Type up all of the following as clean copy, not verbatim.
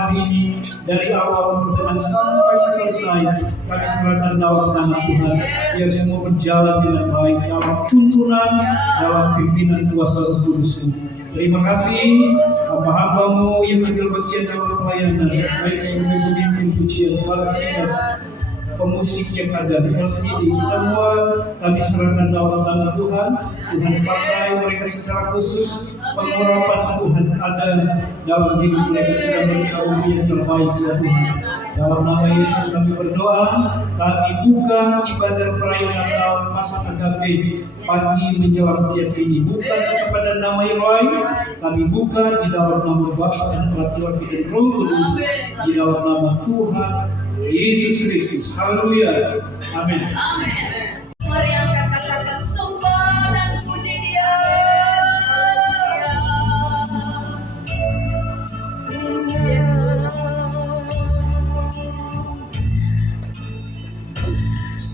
hari ini, dari awal pertemuan sampai selesai, kami serahkan dalam tangan Tuhan. Biar semua berjalan dengan baik dalam tuntunan, dalam pimpinan kuasa Roh Kudus. Terima kasih hamba-hambamu yang ambil bagian dalam pelayanan, baik sebagai pemimpin pujian, para singers, pemusik yang ada di LCD, semua kami serahkan dalam tangan Tuhan. Tuhan pakai mereka secara khusus, pengurapan Tuhan ada dalam hidup mereka, sedang berkarunia yang terbaik ya Tuhan. Dalam nama Yesus kami berdoa, kami buka ibadah perayaan dalam masa agape pagi menjelang siang ini, bukan kepada nama yang lain, kami buka di dalam nama Bapa dan Putra dan Roh Kudus, di dalam nama Tuhan Yesus Kristus. Haleluya. Amin. Amin. Mari angkat katakan sembah dan puji Dia.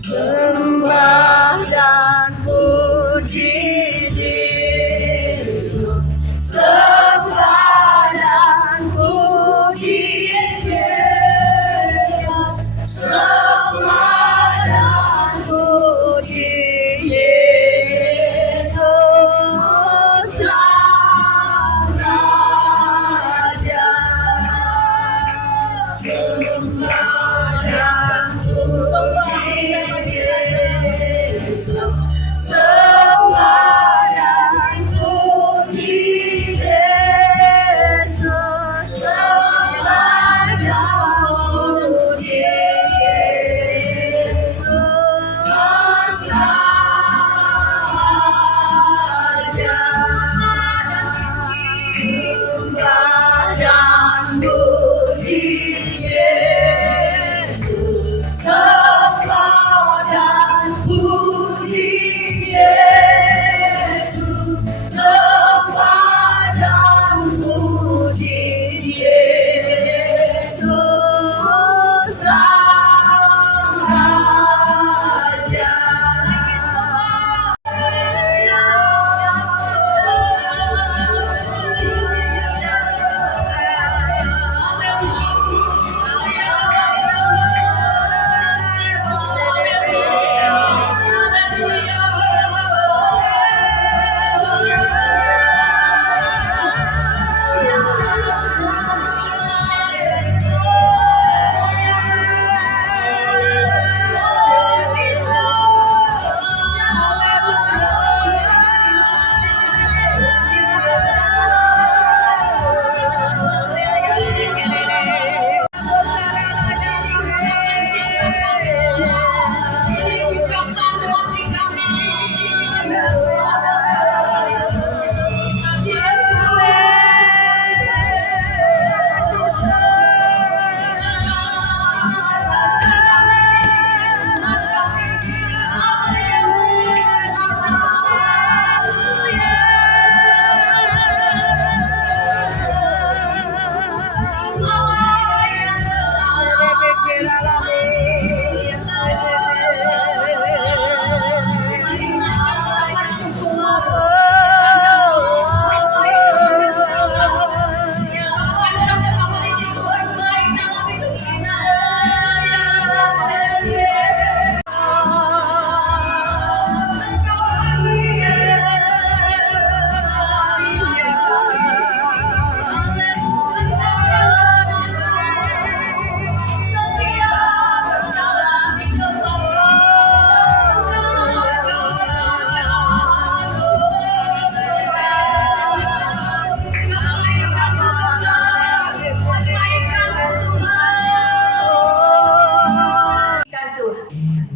Sembah dan puji Yesus. Sembah dan puji Yesus. Sembah dan puji Yesus, Sang Raja. Sembah dan puji Yesus. Sembah dan puji Yesus. Sembah dan puji Yesus, Raja. Sembah dan puji Yesus. Sembah dan puji Yesus. Sembah dan puji Yesus, Sang Raja.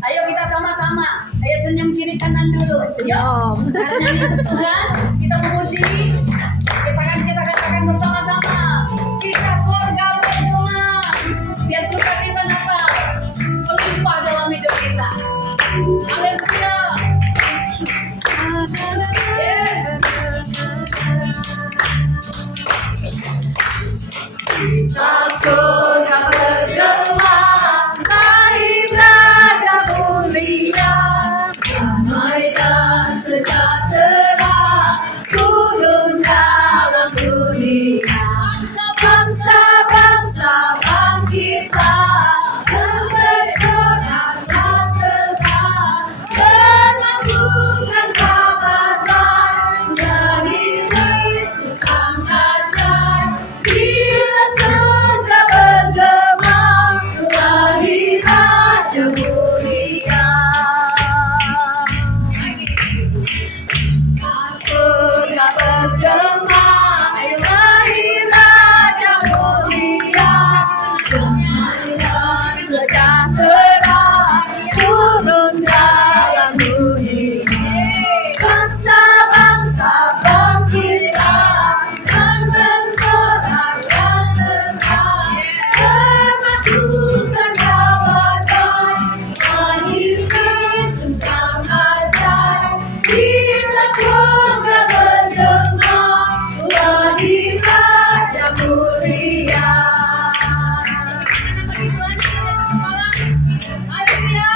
Ayo kita sama-sama, ayo senyum kiri kanan dulu. Yuk, karena itu Tuhan, kita memuji. Kita katakan bersama-sama. Kita surga berdoa, biar sukacita dapat melimpah dalam hidup kita. Haleluya. Kita surga berdoa. Damai dan sejahtera turun dalam dunia. Bangsa-bangsa Haleluya.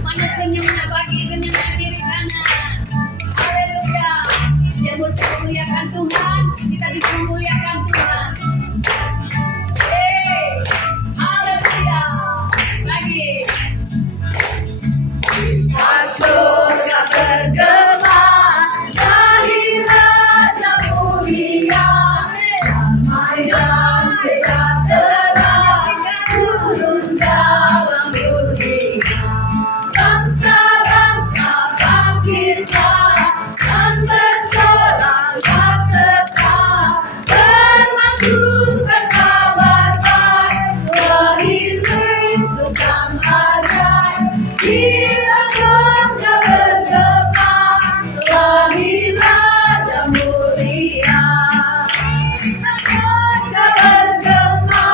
Mana senyumnya bagi senyumnya kiri kanan. Haleluya. Biar bisa memuliakan Tuhan, kita juga memuliakan Tuhan. Haleluya. Lagi. Surga bergema, lahir Raja mulia, damai dan sejahtera turun dalam dunia. Bangsa-bangsa bangkitlah dan bersoraklah serta bermajukan kabar baik, lahir Kristus Sang Ajaib. Bila surga bergema, lahir Raja mulia. Bila surga bergema,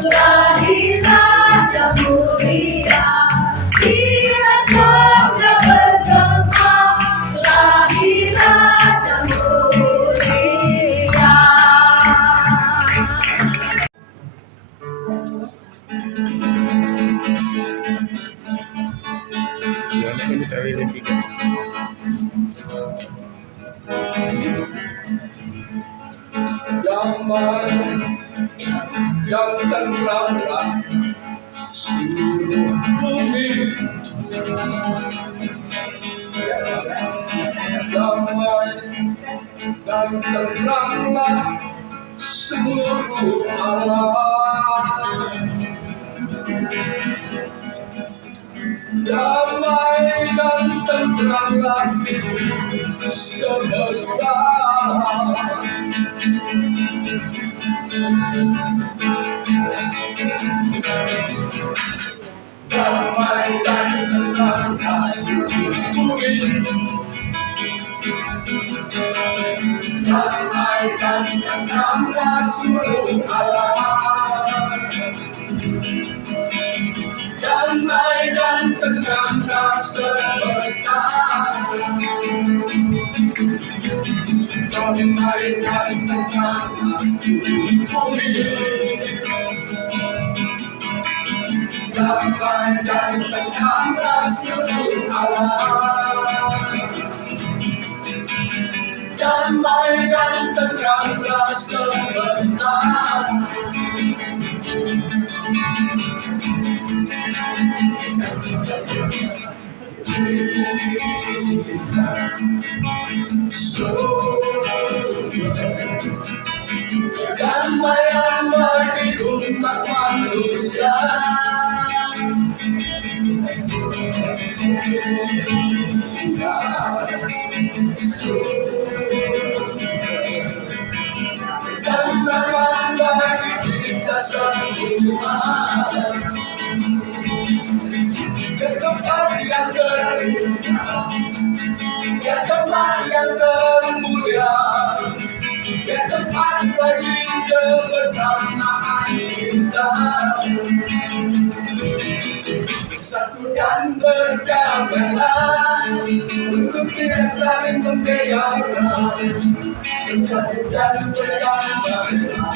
lahir Raja mulia. Bila surga bergema, lahir Raja mulia. Damai yang tentramlah seluruh bumi. Damai dan tentramlah seluruh alam. Damai dan tentramlah semesta. Damai dan tentramlah seluruh bumi. Damai dan tentramlah seluruh alam. Damai dan tentramlah semesta. Damai dan tentramlah seluruh bumi. Damai dan tentramlah seluruh alam. Damai dan tentramlah semesta. Damai bagi umat manusia. Damai bagi kita semua. Ke tempat yang terindah, ke tempat yang termulia, ke tempat bagi kebersamaan kita. Satu dan berdamailah, untuk tidak saling membedakan. Satu dan berdamailah,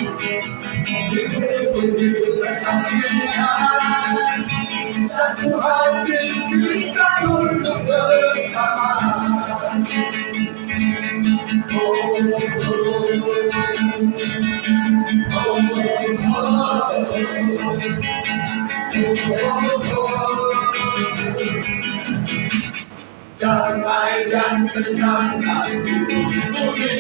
satu hati kita untuk bersama. Damai dan tentramlah seluruh bumi.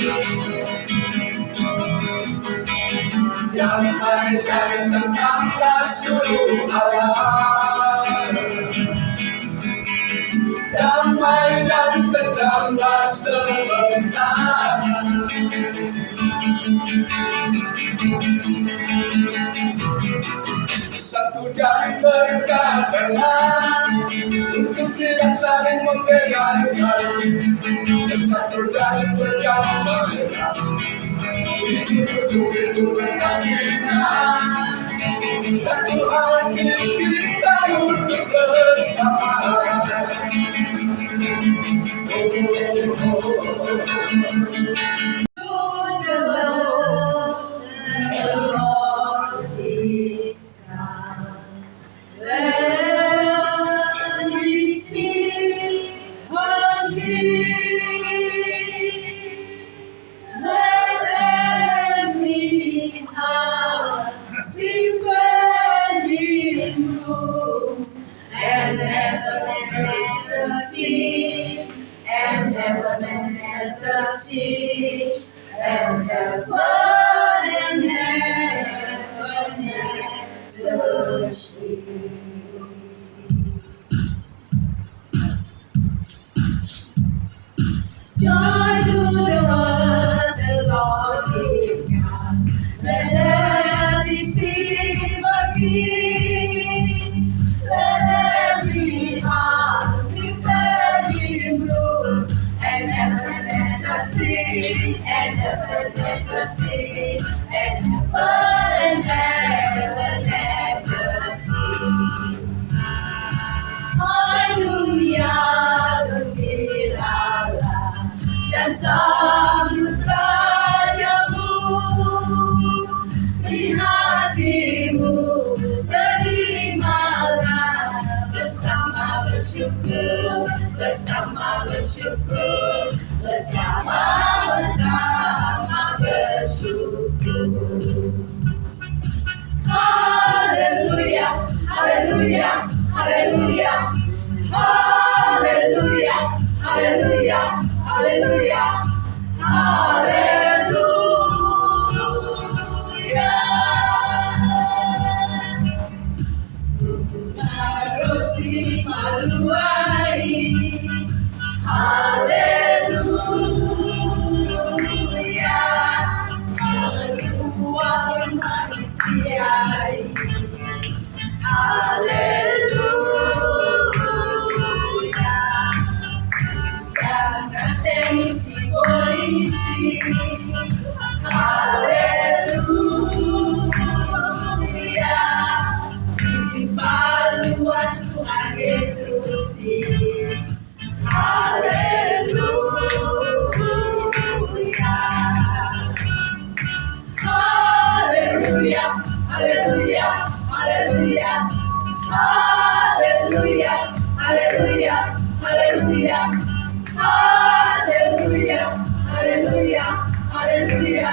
Damai dan tentramlah seluruh alam. Damai dan tentramlah semesta. Satu dan berdamailah, untuk tidak saling membedakan. Satu dan berdamailah, satu hati kita untuk bersama. bersih. Joy to the world, the Lord is come. Let every city begin. Let every heart prepare Him Lord. And heaven let us sing, and heaven let us sing, and heaven let us sing. Haleluya, gembiralah dan sambutra jamu di hatimu, terimalah bersama bersyukur, bersama bersyukur, bersama bersyukur. Haleluya, haleluya, haleluya, haleluya, haleluya, haleluya, haleluya. Marosi maluai, haleluya. Maluai manusia, haleluya. Dan teknisi polisi, haleluya. Di paluan Tuhan Yesus, haleluya. Haleluya, haleluya, haleluya, haleluya, haleluya, haleluya, haleluya, haleluya, haleluya, haleluya.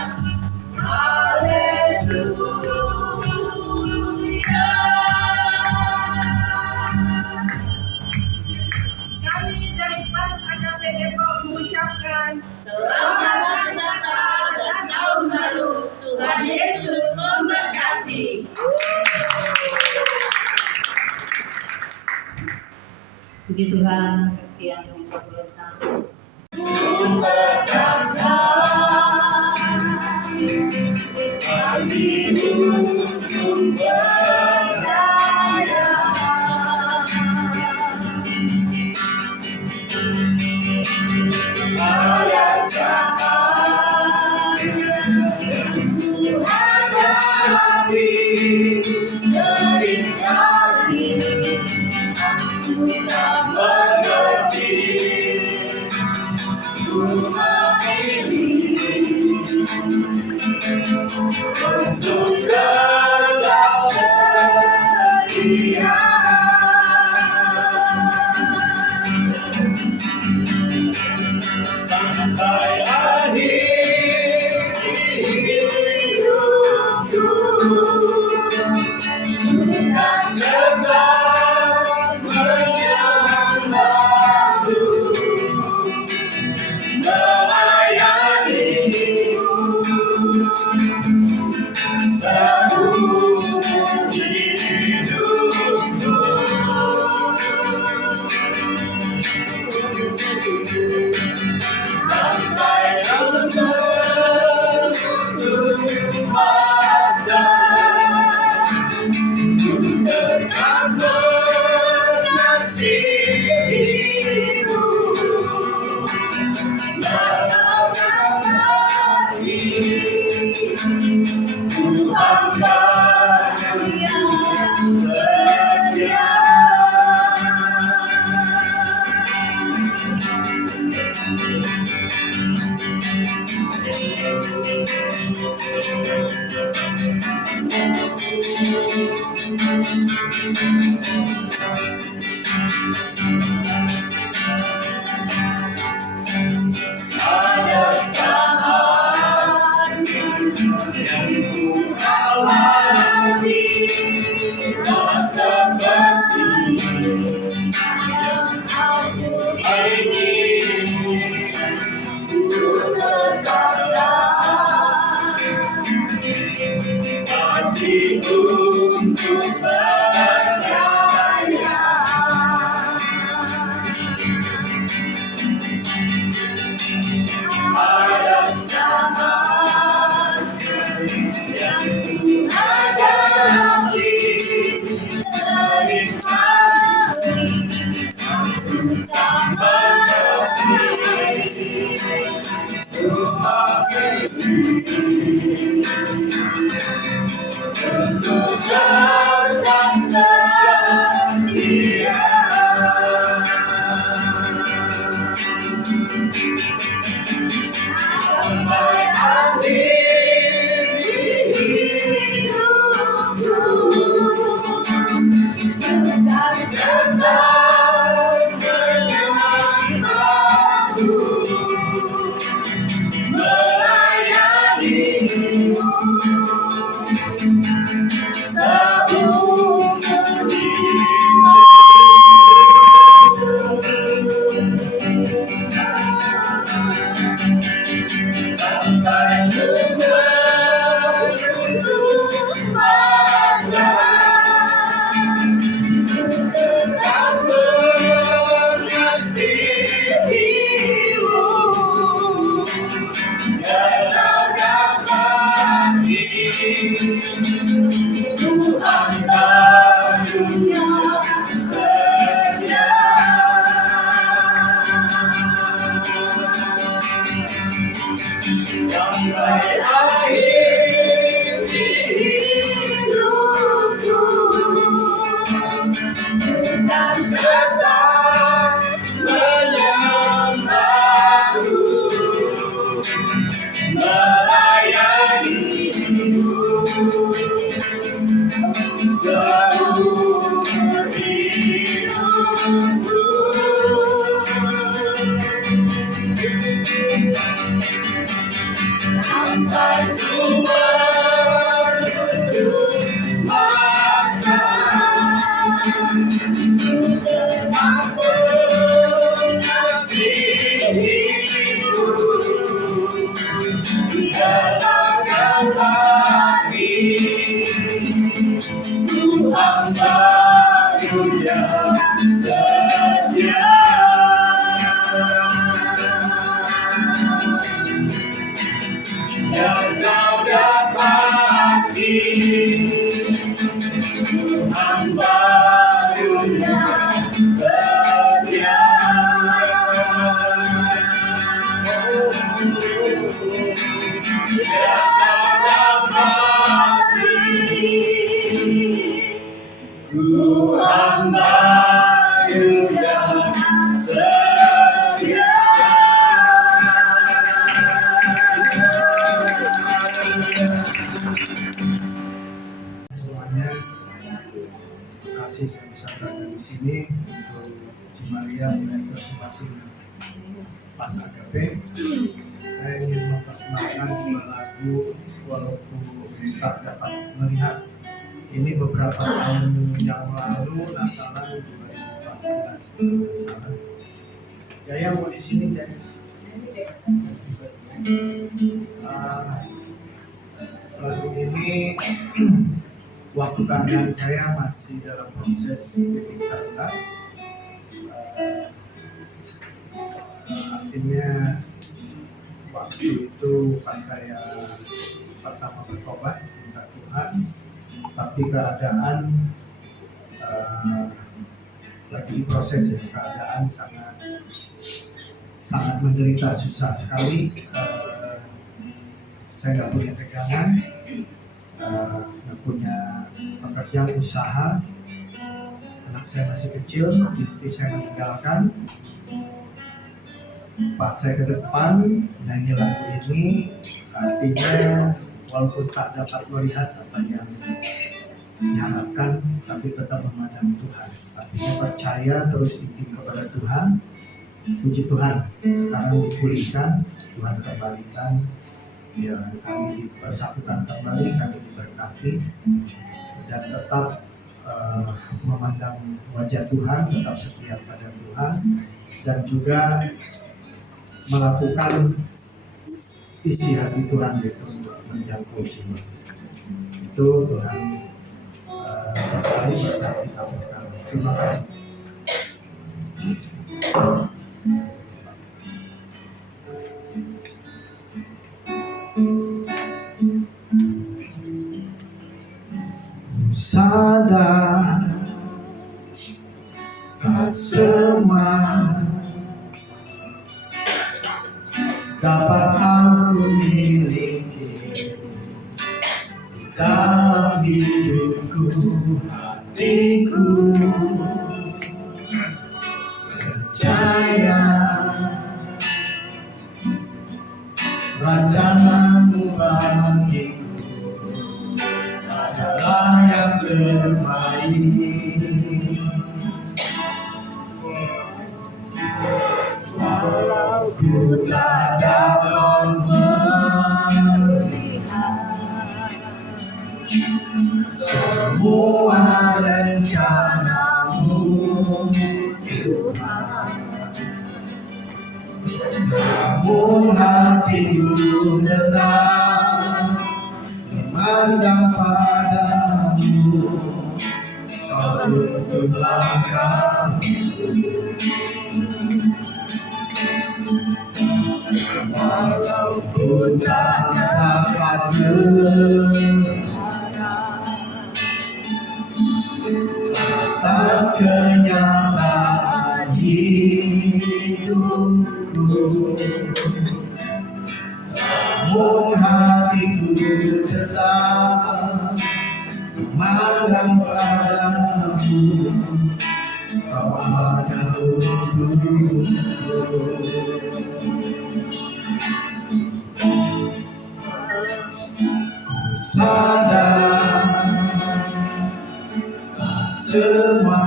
Kami dari Pas AKP Depok mengucapkan Selamat Natal dan Tahun Baru. Tuhan Yesus memberkati. Puji Tuhan, saksi yang luar biasa. Sampai akhir hidupku, dan kekal menyembahmu, melayanimu seumur hidupku. Sampai menutup mata, ku tetap mengasihimu, ku hamba yang setia. Ada saat yang ku alami, rasa seperti yang aku ingin, ku berkata hati untuk seumur hidup sampai menutup mata tetap mengasihimu dalam hati Tuhan barunya setia sampai akhir hidupku dan tetap menyembahmu melayanimu seumur hidupku sampai ku menutup mata tetap mengasihimu dalam hati Tuhan barunya setia yang kau dapati Tuhan barunya setia yang kau dapati Tuhan barunya setia Semuanya, terima kasih saya bisa berada di sini untuk Cimaria dan kesempatan Pas Agape. Saya ingin mempersembahkan sebuah lagu walaupun tak dapat melihat. Ini beberapa tahun yang lalu, Natalan 2014 sana. Jaya mau di sini Jaya. Lagu ini waktu keadaan saya masih dalam proses titik terendah. Artinya waktu itu pas saya pertama bertobat cinta Tuhan, tapi keadaan lagi diproses ya, keadaan sangat menderita, susah sekali. Saya nggak punya pegangan, nggak punya pekerjaan usaha, anak saya masih kecil, istri saya meninggalkan. Pas saya ke depan nyanyi lagu ini, artinya walaupun tak dapat melihat apa yang diharapkan, tapi tetap memandang Tuhan. Artinya percaya, terus intim kepada Tuhan. Puji Tuhan, sekarang dipulihkan, Tuhan kembalikan, ya kami dipersatukan kembali, kami diberkati, dan tetap memandang wajah Tuhan, tetap setia pada Tuhan, dan juga melakukan isi hati Tuhan itu untuk menjangkau jiwa. Itu Tuhan sertai berkati sampai sekarang. Terima kasih. Sadar tak semua dapat aku miliki dalam hidupku, hatiku percaya rencanamu bagiku adalah yang terbaik. Walau ku tak dapat melihat semua rencanamu Tuhan. Namun hatiku tetap memandang padamu, kau tuntun langkahku. Walaupun tak dapat atas kenyataan hidupku, namun hatiku tetap memandang padamu, kau ada untukku. Sadar semua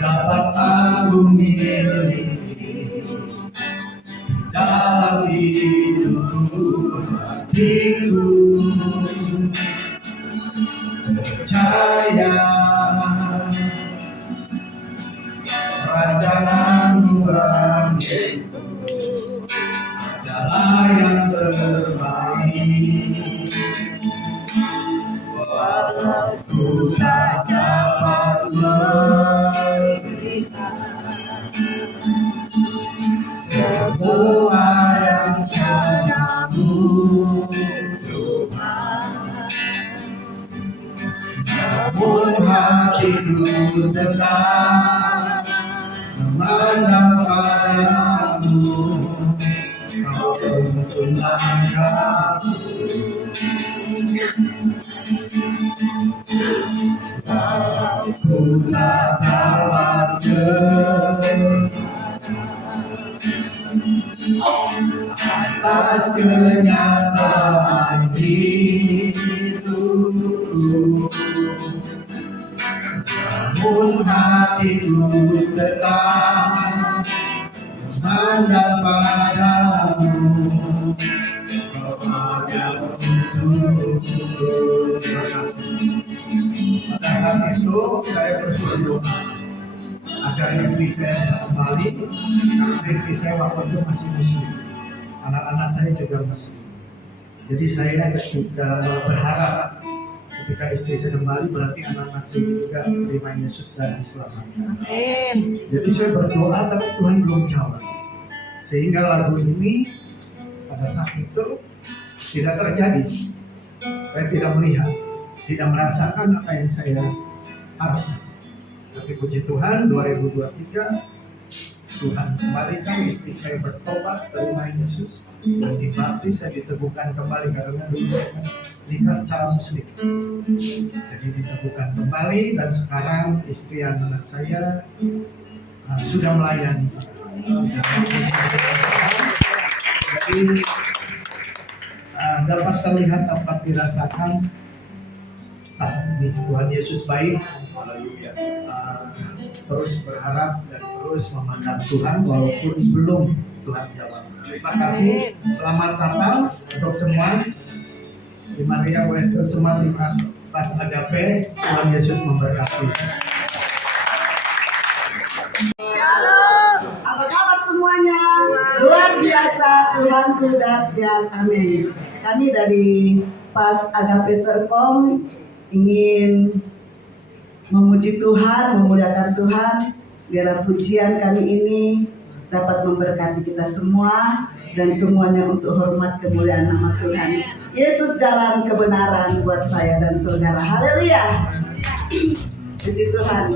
dapat aku miliki dalam hidupku. Percaya rancanganmu adalah yang terbaik. Walau ku tak dapat melihat semua rencanamu Tuhan, namun hatiku tetap memandang padamu, kau tuntun langkahku. Walau ku tak dapat atas kenyataan hidupku, namun hatiku tetap memandang padamu, kau ada untukku. Terima kasih. Pada saat itu saya terus berdoa agar istri saya bisa kembali, karena istri saya waktu itu masih muslim, anak-anak saya juga muslim. Jadi saya juga berharap ketika istri saya kembali berarti anak-anak saya juga terima Yesus dan diselamatkan. Jadi saya berdoa tapi Tuhan belum jawab, sehingga lagu ini pada saat itu tidak terjadi. Saya tidak melihat, tidak merasakan apa yang saya harapkan. Tapi puji Tuhan 2023 Tuhan kembalikan istri saya bertobat, terima Yesus dan dibaptis. Saya diteguhkan kembali karena dulu saya nikah secara muslim. Jadi diteguhkan kembali dan sekarang istri dan anak saya sudah melayani. Jadi dapat terlihat, dapat dirasakan saat ini Tuhan Yesus baik. Terus berharap dan terus memandang Tuhan walaupun belum Tuhan jawab. Terima kasih, selamat Natal untuk semua. Di Maria Wester semua di Pas Agape, Tuhan Yesus memberkati. Shalom. Apa kabar semuanya? Luar biasa, Tuhan sudah siap. Amin. Kami dari Pas Agape Serpong ingin memuji Tuhan, memuliakan Tuhan. Biarlah pujian kami ini dapat memberkati kita semua dan semuanya untuk hormat kemuliaan nama Tuhan. Yesus jalan kebenaran buat saya dan saudara. Haleluya. Puji Tuhan.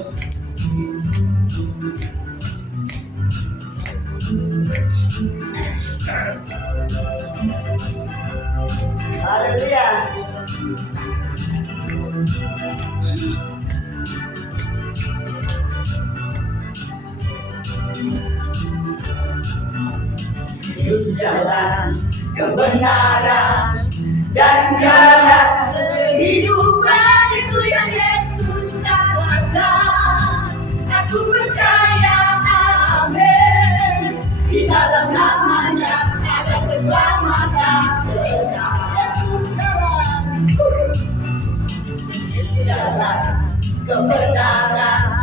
Haleluya. Yesus jalan kebenaran dan jalan kehidupan, itu yang Yesus katakan. Aku percaya, amin. Di dalam namanya ada keselamatan. Yesus jalan kebenaran,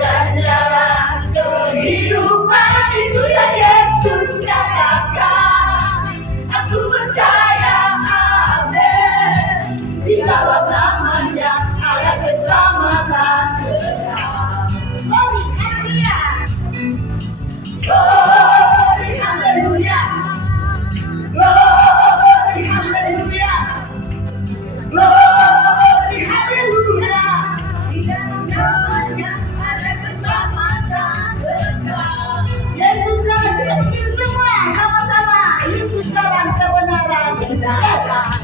dan jalan kehidupan. Itu yang Yesus katakan. Aku percaya, amin. Di dalam namanya ada keselamatan kekal. Glory, haleluya. Glory, haleluya. Glory, haleluya. Di dalam namanya ada keselamatan kekal. Yesus jalan, kita semua sama-sama. Yesus jalan kebenaran dan jalan.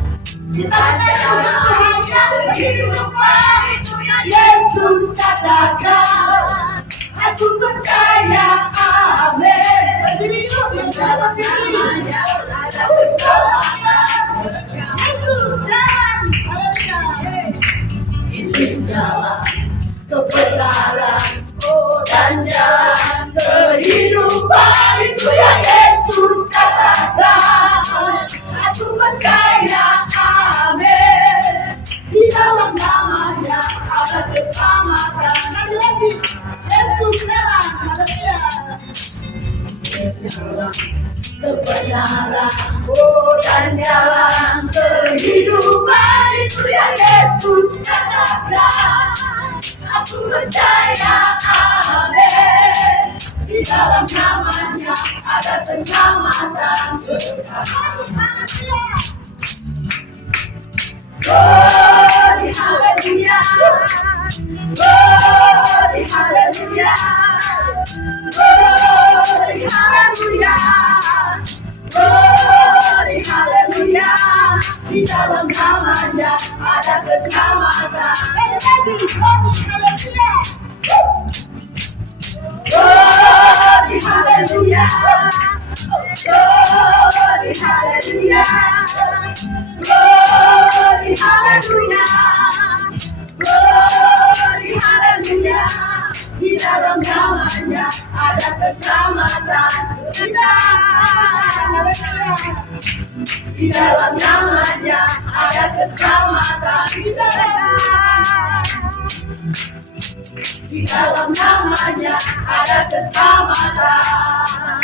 Kita jalan kehidupan. Yesus katakan, aku percaya, amin. Berdiri dulu, di dalam namanya ada keselamatan. Yesus jalan, Yesus jalan kebenaran, dan jalan kehidupan. Itu yang Yesus katakan. Aku percaya, amin. Di dalam namanya ada keselamatan. Lagi, Yesus jalan, haleluya. Kebenaran, dan jalan kehidupan. Itu yang Yesus katakan. Aku percaya, amin. Di dalam namanya ada keselamatan kekal. Glory, haleluya. Glory, haleluya. Glory, haleluya. Glory, haleluya. Di dalam namanya ada keselamatan. Glory, haleluya. Glory, haleluya. Glory, haleluya. Glory, haleluya. Di dalam namanya ada keselamatan kita. Di dalam namanya ada keselamatan kita. Di dalam namanya ada keselamatan.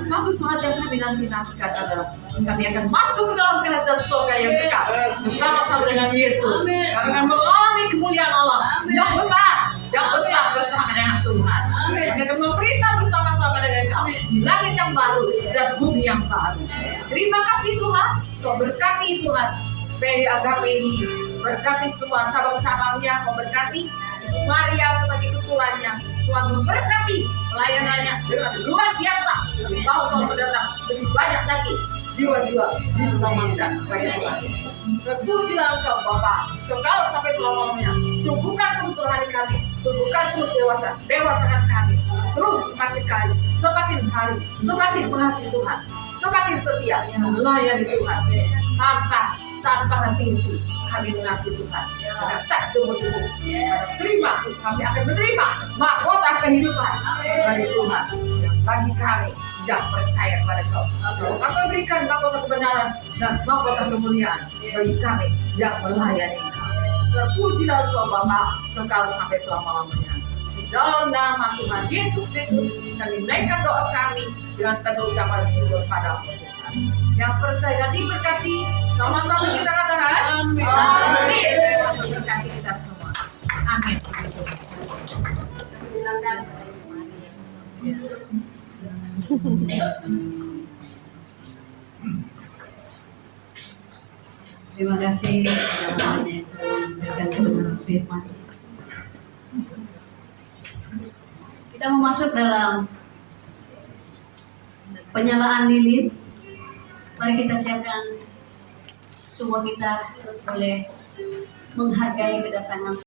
Satu saat yang kami nanti-nantikan adalah kami akan masuk ke dalam kerajaan surga yang kekal bersama-sama dengan Yesus. Kami akan mengalami kemuliaan Allah yang besar bersama dengan Tuhan. Kami akan memberitahu bersama-sama dengan Kau di langit yang baru dan bumi yang baru. Terima kasih Tuhan, Kau berkati Tuhan PRI Agape ini, berkati semua cabang-cabangnya, Kau berkati Maria sebagai ketuanya. Tuhan memberkati pelayanannya dengan luar biasa. Di tahun-tahun mendatang lebih banyak lagi jiwa-jiwa diselamatkan bagi Tuhan. Terpujilah Engkau Bapa, kekal sampai selama-lamanya. Tumbuhkan terus rohani kami, tumbuhkan terus dewasakan kami. Terus semakin kali, semakin hari, semakin mengasihi Tuhan, semakin setia melayani Tuhan. Tanpa henti kami mengasihi Tuhan. Tak tunggu-tunggu. Terima, kami akan menerima mahkota kehidupan dari Tuhan yang bagi kami yang percaya kepada Kau. Kau akan berikan mahkota kebenaran dan mahkota kemuliaan bagi kami yang melayani Kau. Terpujilah Engkau Bapa, kekal sampai selama-lamanya. Di dalam nama Tuhan Yesus Kristus, kami naikkan doa kami dengan penuh ucapan syukur pada Tuhan. Yang percaya dan diberkati, sama-sama kita katakan amin. Amin. Berkati kita semua. Amin. Silakan. Terima kasih semuanya yang sudah memberikan kebenaran firman. Kita mau masuk dalam penyalaan lilin. Mari kita siapkan semua kita boleh menghargai kedatangan